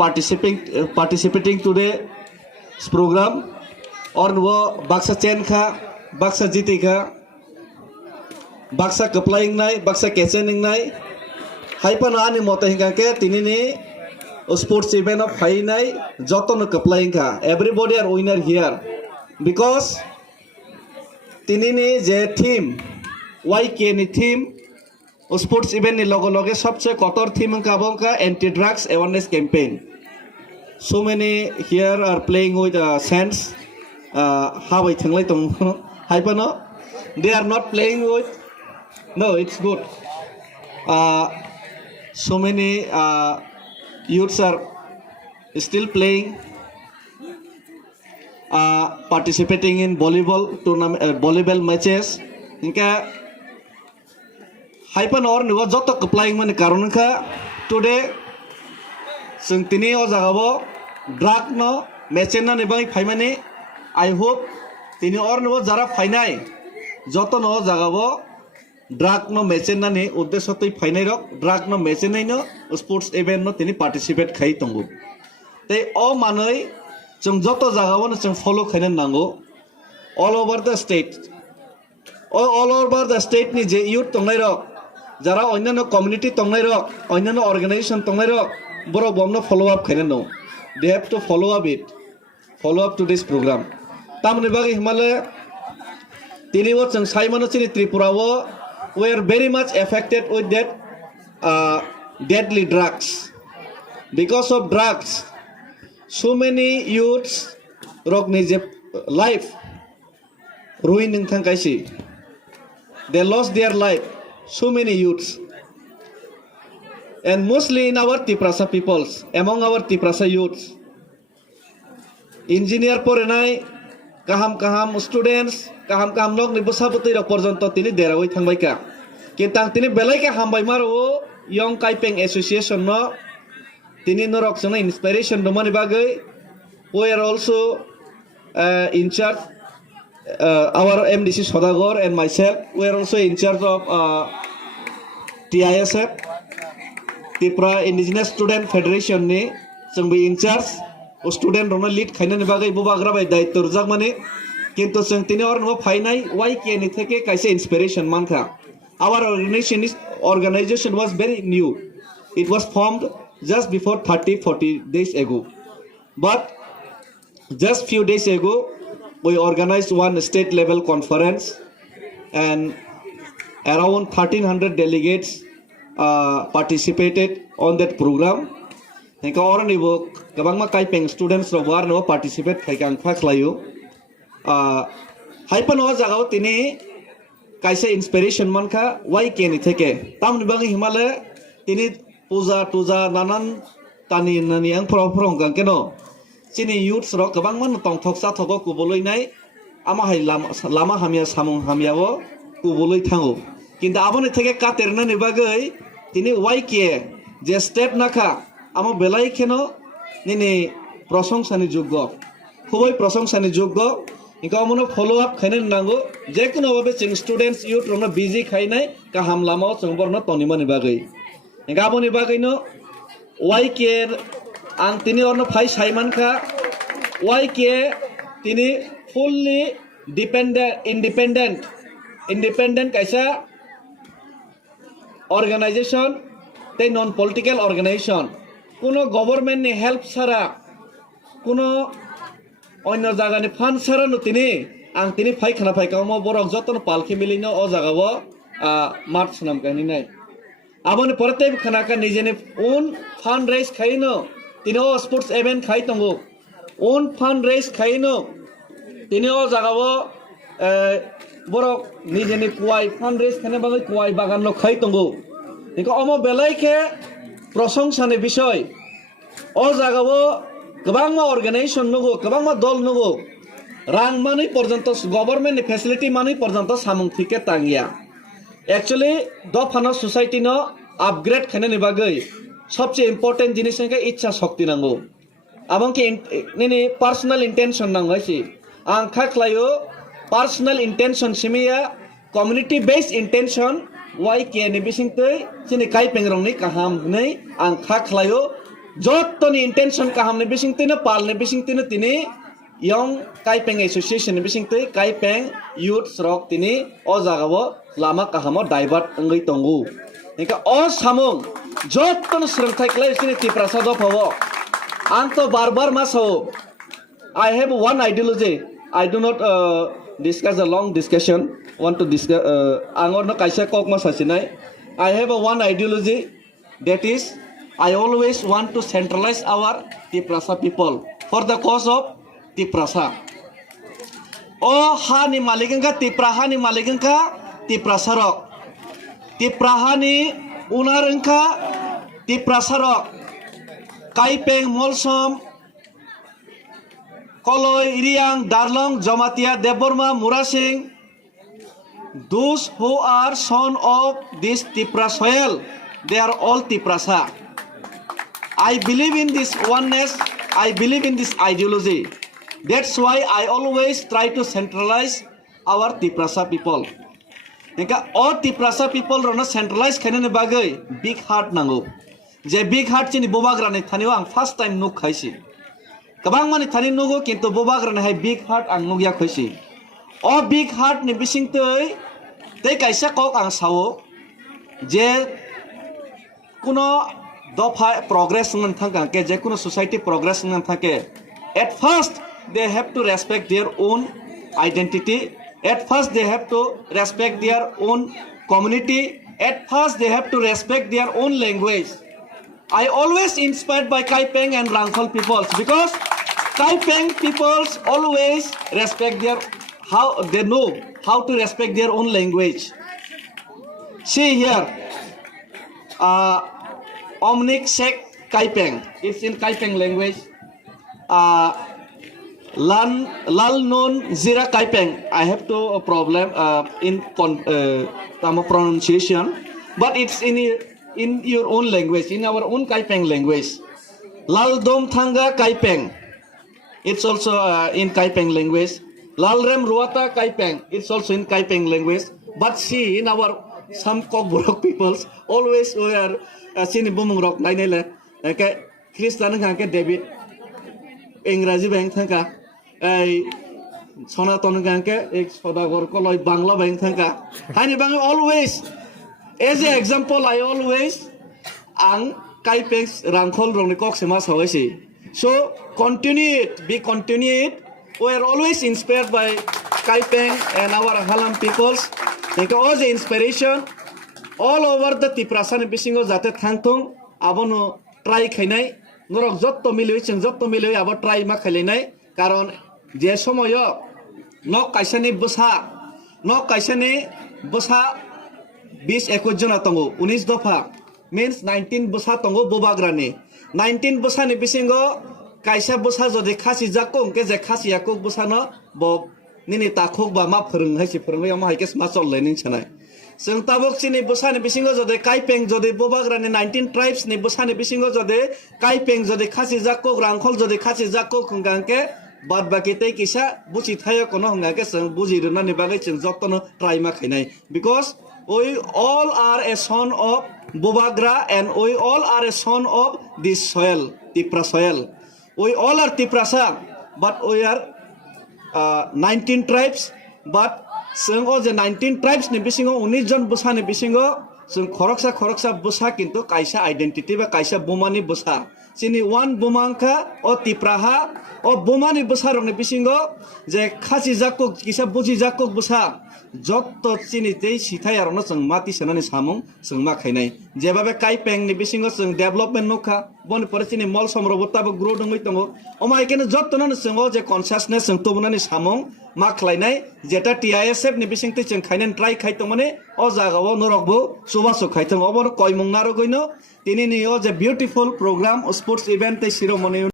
participating today program. और वो बक्सा चेन खा बक्सा जीती खा बक्सा कपलाइंग नाई बक्सा कैसेनिंग नाई हाइपन आनी मोते हिंगा के तिनी ने स्पोर्ट्स इवेंट ऑफ हाई नाई जोतो न कपलाइंग खा everybody are winner here because तिनी ने जे थीम YK नि थीम स्पोर्ट्स इवेंट नि लोगो लोगे सबसे कतर थीम का बोंका anti drugs awareness campaign. So many here are playing with sense. How I think like hyper they are not playing with. No, it's good. So many youths are still playing, participating in volleyball tournament, volleyball matches. Inka hyper or no joto playing man karonka today. Sungtini o jagabo drug no machine na nibai phaimani. I hope tini or no jara phainai joto no jagabo drug no machine na ni uddesho tei phainai rok drug no machine nai no sports event no tini participate khai tongo tei o manoi chung joto jagabo no chung follow khaina nango all over the state ni je youth tongnai rok jara onnyo community tongnai rok onnyo organization tongnai rok borok bomno follow up khaina no they have to follow up to this program. Tamni bagi Himalaya tini wo chung saimano chini Tripura wo were very much affected with that deadly drugs. Because of drugs so many youths rok ni je life ruining thangkaisi they lost their life so many youths and mostly in our Tiprasa peoples among our Tiprasa youths engineer porenai kaham students kaham log ni busabutoi rok porjonto tini derawai thangbai ka kintang tini belai ka hambai maro young Kaipeng association no tini norok sona inspiration domani bagai we are also in charge our MDC Sodagor and myself we are also in charge of TISF Tipra Indigenous Student Federation ni sung be in charge student rona lead khaina ni bagai bubagra bai daittor jak mane kintu sung tini or no phainai YK ni theke kaise inspiration mankha our organization was very new it was formed just before 30-40 days ago but just few days ago we organized one state level conference and around 1300 delegates participated on that program. Hingga orang ni bo kabang ma Kaipeng students ro war no participate khai kang phak layo haipan o jagao tini kaise inspiration man kha YK ni theke tam ni bang Himalaya tini puja nanan tani nani ang prong kang keno chini youths ro kabang man tong thoksa thogo kuboloi nai ama hai lama hamia samung hamia o kuboloi thango kintu aboni theke katerna ni bagai tini YK je step nakha আমার বেলাই কেন নিনি প্রশংসানি যোগ্য খুবই প্রশংসানি যোগ্য ইকা মনো follow up খাইনে নাঙ্গো যে কোনো ভাবে চিং স্টুডেন্টস ইউথ রনো বিজি খাই নাই কা হামলামাও চংবরন তনিমানি বাগৈ ইকা বনি বাগৈনো YK আং তিনি অর্ন ফাই সাইমান খা YK তিনি fully independent kaisa organization they non political organization কোনো গভর্নমেন্ট নি হেল্প ছাড়া কোনো অন্য জায়গা নি ফান্ড ছাড়া ন তিনি আং তিনি ফাইখানা ফাইকামো বরক যতন পালকি মিলিনো ও জায়গাবো মার্চ নাম কাহিনী নাই আমনি পরতে খানাকা নিজেনি ওন ফান্ড রেজ খাইনো তিনি ও স্পোর্টস ইভেন্ট খাই তঙ্গো ওন ফান্ড রেজ খাইনো তিনি ও জায়গাবো বরক নিজেনি কুয়াই ফান্ড রেজ খানে বাগৈ কুয়াই বাগান লো খাই তঙ্গো নিকো অমো বেলাইকে প্রশংসানি বিষয় ও জাগাবো গোবাংমা অর্গানাইজেশন নগো গোবাংমা দল নগো রাং মানি পর্যন্ত গভর্নমেন্ট ফ্যাসিলিটি মানি পর্যন্ত সামুং থিকে তাঙ্গিয়া एक्चुअली द फानो सोसाइटी नो अपग्रेड खाने बागै सबसे इम्पोर्टेंट जिनिस इच्छा शक्ति नांगौ आमंके नेने पर्सनल इंटेंशन नांगौ आइसि आं खाख्लायो पर्सनल इंटेंशन सिमिया कम्युनिटी बेस्ड इंटेंशन YK नि बिसिंतै सिनि काइपेंग रंनि काहाम नै आं खाख्लायो jottoni intention kahamne bisingtino palne bisingtino tini Young Kaipeng Association bisingtoi Kaipeng Youth Rock tini o jagao lama kahamo divert ngai tongu nika o samung jotton srengthai klai tini Tiprasa do phawo anto barbar maso I have one ideology I do not discuss a long discussion want to discuss angor no kaisa kok ma sasinai I have one ideology that is I always want to centralize our Tiprasa people for the cause of Tiprasa. Oh hani maligengka Tipraha ni maligengka Tiprasa rok. Tipraha ni unarengka Tiprasa rok. Kaipeng Molsom Koloi Iriang Darlong Jomatia Deborma Murasing. Those who are son of this Tiprasa, they are all Tiprasa. I believe in this oneness. I believe in this ideology. That's why I always try to centralize our Tiprasa people. Nika all Tiprasa people rona centralize kene bagai big heart nango. Je big heart chini bobagrane thani ang first time nuk khaisi. Kabang mani thani nugo kintu bobagrane hai big heart ang nugya khaisi. O big heart ni bising tei tei kaisa kok ang sawo je kuno dofa progress ngan thanga ke je kuno society progress ngan thake at first they have to respect their own identity at first they have to respect their own community at first they have to respect their own language I always inspired by Kaipeng and Rangkhol peoples because Kaipeng peoples always respect their how they know how to respect their own language see here Omnik Sek Kaipeng. It's in Kaipeng language. Lal non Zira Kaipeng. I have to problem in pronunciation, but it's in your own language, in our own Kaipeng language. Lal Dom Thanga Kaipeng. It's also in Kaipeng language. Lal Rem Ruata Kaipeng. It's also in Kaipeng language. But see, in our some Kokborok peoples always we are sini bumung rock nai nele ke Christian ngake David Engraji bank thangka ai Sonaton ngake ek sodagor ko loi Bangla bank thangka hani bang always as an example I always ang Kaipeng Rangkhol rong ni kok sema sawasi so continue be continued we are always inspired by Kaipeng and our Halam peoples think all the inspiration all over the Tiprasa ni bisingo jate thangtung abono try khainai norok jotto miloi cheng jotto miloi abo try ma khailai karon je somoyo nok kaisani bosa 20-21 jona tongo 19 dofa means 19 bosa tongo bobagrani 19 bosa ni bisingo kaisa bosa jodi khasi jakko ke je khasi yakok bosa no bo nini takhok ba ma phorung haisi phorung ma haikes ma chollai ning chanai Seng tabok sini busane bisingo jode Kaipeng jode bobagrane 19 tribes ni busane bisingo jode Kaipeng jode khasi jakko Rangkhol jode khasi jakko khungangke bad baki tei kisa buchi thayo kono hungake seng buji runa ni bagai cheng jottono try ma khainai because we all are a son of Bobagra and we all are a son of this soil Tiprasa soil we all are Tiprasa but we are 19 tribes but Seng all the 19 tribes ni bisingo 19 jon busa ni bisingo seng khoroksa busa kintu kaisa identity ba kaisa bumani busa sini one bumangka o Tipraha o bumani busa rong ni bisingo je khasi jakko kisa buji jakko busa jotto sini tei sithai arno seng mati senani samung seng ma khainai jebabe Kaipeng ni bisingo seng development nokha bon pore sini mol somrobota ba grow dongoi tongo omai kene jotto no sengo je consciousness seng tobunani samung ma khlainai jeta TISF ni bisingte cheng khainen try khaito mane o jagao norokbo subaso khaitong obor koimung naro goino tini ni o je beautiful program sports event te ceremony